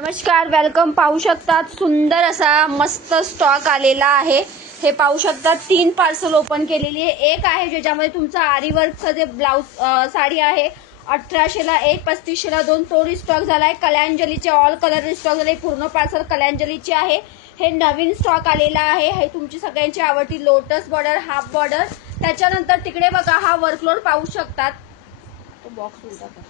नमस्कार, वेलकम. पाहू शकतात सुंदर असा मस्त स्टॉक आलेला आहे. हे पाहू शकतात 3 पार्सल ओपन केलेली आहे. एक आहे ज्याच्यामध्ये तुमचा आरी वर्कचा जे ब्लाउज साडी आहे 1800 ला एक, 3500 ला 2 तो रिस्टॉक झालाय. कलांजलीचे ऑल कलर रिस्टॉक झाले. पूर्ण पार्सल कलांजलीचे आहे. हे नवीन स्टॉक आलेला आहे. हे तुमची सगळ्यांची आवडती लोटस बॉर्डर, हाफ बॉर्डर. त्याच्यानंतर तिकडे बघा हा वर्कलोड पाहू शकतात. तो बॉक्स उलटा कर.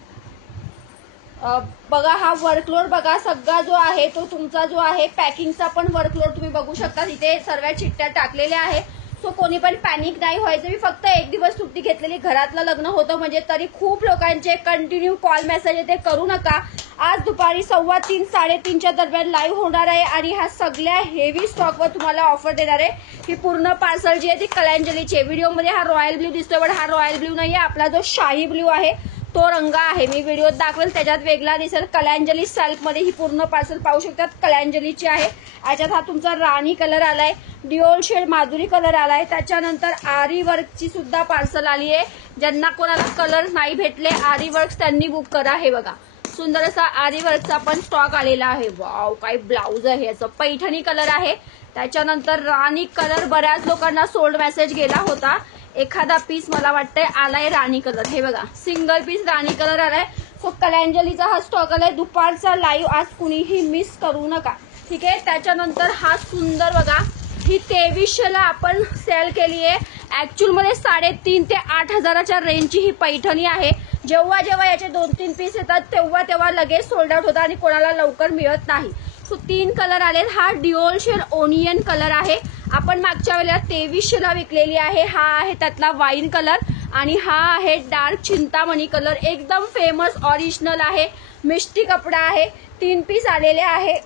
बघा हा वर्कलोड बघा सगळा जो आहे तो तुमचा जो आहे पॅकिंगचा पण वर्कलोड तुम्ही बघू शकता. इथे सर्व चिठ्ठ्या टाकलेल्या आहे. सो कोणी पण पॅनिक नाही व्हायचं. मी फक्त एक दिवस सुट्टी घेतलेली, घरातलं लग्न होतं म्हणजे. तरी खूप लोकांचे कंटिन्यू कॉल मेसेज येते, करू नका. आज दुपारी 3:15 3:30च्या दरम्यान लाईव्ह होणार आहे आणि हा सगळ्या हेवी स्टॉकवर तुम्हाला ऑफर देणार आहे. ही पूर्ण पार्सल जी आहे ती कलांजलीची. व्हिडिओमध्ये हा रॉयल ब्ल्यू दिसतोय पण हा रॉयल ब्ल्यू नाहीये. आपला जो शाही ब्ल्यू आहे तो रंग आहे. मी व्हिडिओत दाखवेल त्याच्यात वेगळा दिसेल. कलांजली सिल्क मध्ये ही पूर्ण पार्सल पाहू शकतात. कलांजलीची आहे. याच्यात हा तुमचा राणी कलर आलाय, डिओल शेड माधुरी कलर आलाय. त्याच्यानंतर आरी वर्कची सुद्धा पार्सल आली आहे. ज्यांना कोणाला कलर नाही भेटले आरी वर्क त्यांनी बुक करा. हे बघा सुंदर असा आरी वर्कचा पण स्टॉक आलेला आहे. वाव, काय ब्लाउज आहे याचं. पैठणी कलर आहे. त्याच्यानंतर राणी कलर बऱ्याच लोकांना सोल्ड मेसेज गेला होता. एखादा पीस मला वाटतंय आलाय राणी कलर. हे बघा सिंगल पीस राणी कलर आलाय. सो कलांजलीचा हा स्टॉक आलाय. दुपारचा लाईव्ह आज कुणीही मिस करू नका, ठीक आहे. त्याच्यानंतर हा सुंदर बघा, ही 2300 ला आपण सेल केली आहे. ऍक्च्युअल मध्ये 3,500 ते 8,000च्या रेंजची ही पैठणी आहे. जेव्हा जेव्हा याचे 2-3 पीस येतात तेव्हा तेव्हा लगेच सोल्ड आउट होतात आणि कोणाला लवकर मिळत नाही. सो 3 कलर आले. हा डिओल शेड ओनियन कलर आहे. आपण मागच्या वेळेला 2300 ला विकलेली आहे. हा आहे त्यातला वाईन कलर आणि हा आहे डार्क चिंतामणी कलर. एकदम फेमस ओरिजिनल आहे. मिष्टी कपडा आहे. 3 पीस आलेले आहे.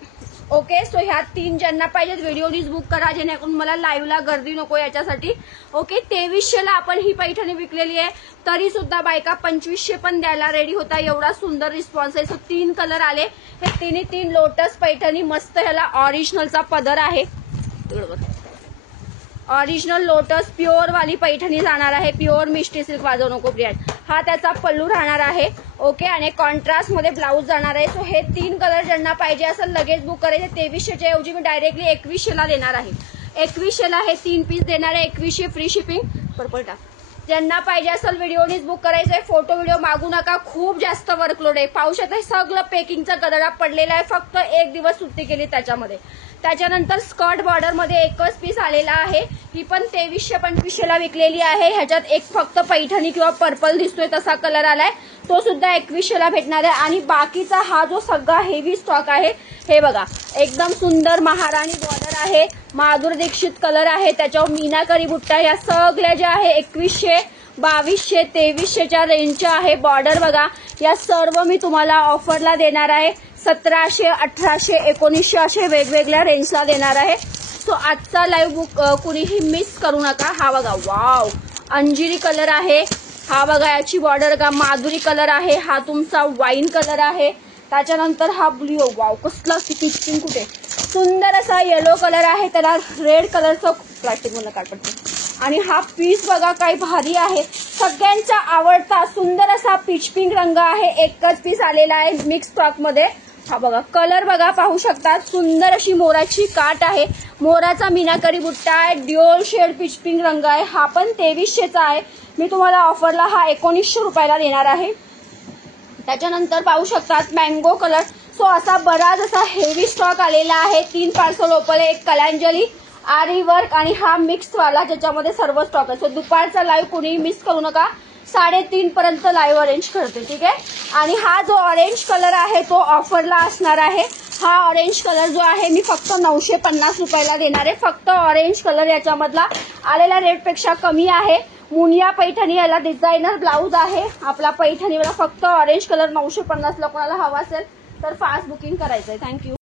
ओके. सो ह्या 3 ज्यांना पाहिजेत व्हिडिओनीच बुक करा, जेणेकरून मला लाईव्हला गर्दी नको याच्यासाठी. ओके. 2300 ला आपण ही पैठणी विकलेली आहे. तरी सुद्धा बायका 2500 पण द्यायला रेडी होता. एवढा सुंदर रिस्पॉन्स आहे. सो 3 कलर आले. हे 3 लोटस पैठणी मस्त. ह्याला ओरिजिनलचा पदर आहे. ओरिजिनल लोटस प्युअर वाली पैठणी जाणार आहे. प्युअर मिष्टी सिल्क, वाजवू नको ब्रँड. हा त्याचा पल्लू राहणार आहे. ओके. आणि कॉन्ट्रास्ट मध्ये ब्लाऊज जाणार आहे. सो हे 3 कलर ज्यांना पाहिजे असेल लगेच बुक करायचे. 2300च्या ऐवजी मी डायरेक्टली 2100 ला देणार आहे. 2100 ला हे 3 पीस देणार आहे. 2100 फ्री शिपिंग. पर्पल टाक. ज्यांना पाहिजे असेल व्हिडिओनीच बुक करायचंय. फोटो व्हिडिओ मागू नका. खूप जास्त वर्कलोड आहे. पाहू शकता सगळं पेकिंगचा गदडा पडलेला आहे. फक्त एक दिवस सुट्टी केली त्याच्यामध्ये. त्याच्यानंतर स्कर्ट बॉर्डर मध्ये एकच पीस आलेला आहे. ही पण 2300-2500 ला विकलेली आहे. ह्याच्यात एक फक्त पैठणी किंवा पर्पल दिसतोय तसा कलर आलाय. तो सुद्धा 2100 ला भेटणार आहे. आणि बाकीचा हा जो सगळा हेवी स्टॉक आहे हे बघा एकदम सुंदर महाराणी बॉर्डर आहे. माधुरी दीक्षित कलर आहे. त्याच्यावर मीनाकरी बुट्टा. या सगळ्या ज्या आहे 2100, 2200, 2300च्या रेंजच्या आहे. बॉर्डर बघा या सर्व मी तुम्हाला ऑफरला देणार आहे. 1700, 1800, 1900 असे वेगवेगळ्या रेंजला देणार आहे. सो आजचा लाईव्ह बुक कुणीही मिस करू नका. हा बघा वाव अंजिरी कलर आहे. हा बघा याची बॉर्डर का माधुरी कलर आहे. हा तुमचा वाईन कलर आहे. त्याच्यानंतर हा ब्ल्यू. वाव कसला किती कुठे सुंदर असा येलो कलर आहे. त्याला रेड कलरचं प्लास्टिक मला काय पडते. आणि हा पीस बघा काय भारी आहे. सगळ्यांचा आवडता सुंदर असा पीच पिंक रंग आहे. एकच पीस आलेला आहे मिक्स स्टॉक मध्ये. हा बघा कलर बघा पाहू शकता. सुंदर अशी मोराची काट आहे. मोराचा मीनाकरी बुट्टा आहे. डिओल शेड पीच पिंक रंग आहे. हा पण 2300चा आहे. मी तुम्हाला ऑफरला हा 1900 रुपयाला देणार आहे. त्याच्यानंतर पाहू शकतात मँगो कलर. सो असा बराच असा हेवी स्टॉक आलेला आहे. 3 पार्सल ओपन. एक कलांजली, आरी वर्क आणि हा मिक्स वाला ज्याच्यामध्ये सर्व स्टॉक आहे. सो दुपारचा लाईव्ह कुणीही मिस करू नका. 3:30 पर्यंत लाईव्ह अरेंज करते, ठीक आहे. आणि हा जो ऑरेंज कलर आहे तो ऑफरला असणार आहे. हा ऑरेंज कलर जो आहे मी फक्त 950 रुपयाला देणार आहे. फक्त ऑरेंज कलर याच्यामधला आलेल्या रेटपेक्षा कमी आहे. मुनिया पैठणी, याला डिझायनर ब्लाऊज आहे. आपला पैठणीवाला फक्त ऑरेंज कलर 950 ला. कोणाला हवा असेल तर फास्ट बुकिंग करायचंय. थँक्यू.